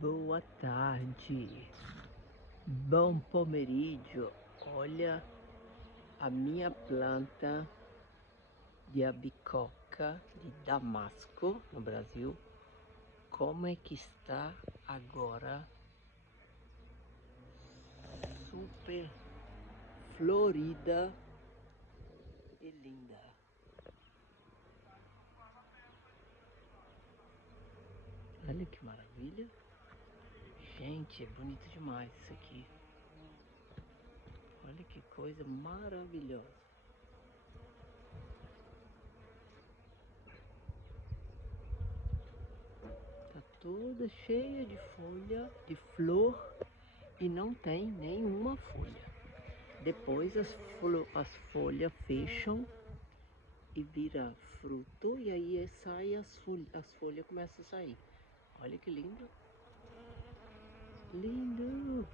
Boa tarde, bom pomerídio. Olha a minha planta de abicoca de Damasco no Brasil, como é que está agora, super florida e linda. Olha que maravilha. Gente, é bonito demais isso aqui. Olha que coisa maravilhosa. Tá toda cheia de folha, de flor, e não tem nenhuma folha. Depois as folhas fecham e vira fruto, e aí sai as folhas começam a sair. Olha que lindo! Lindo!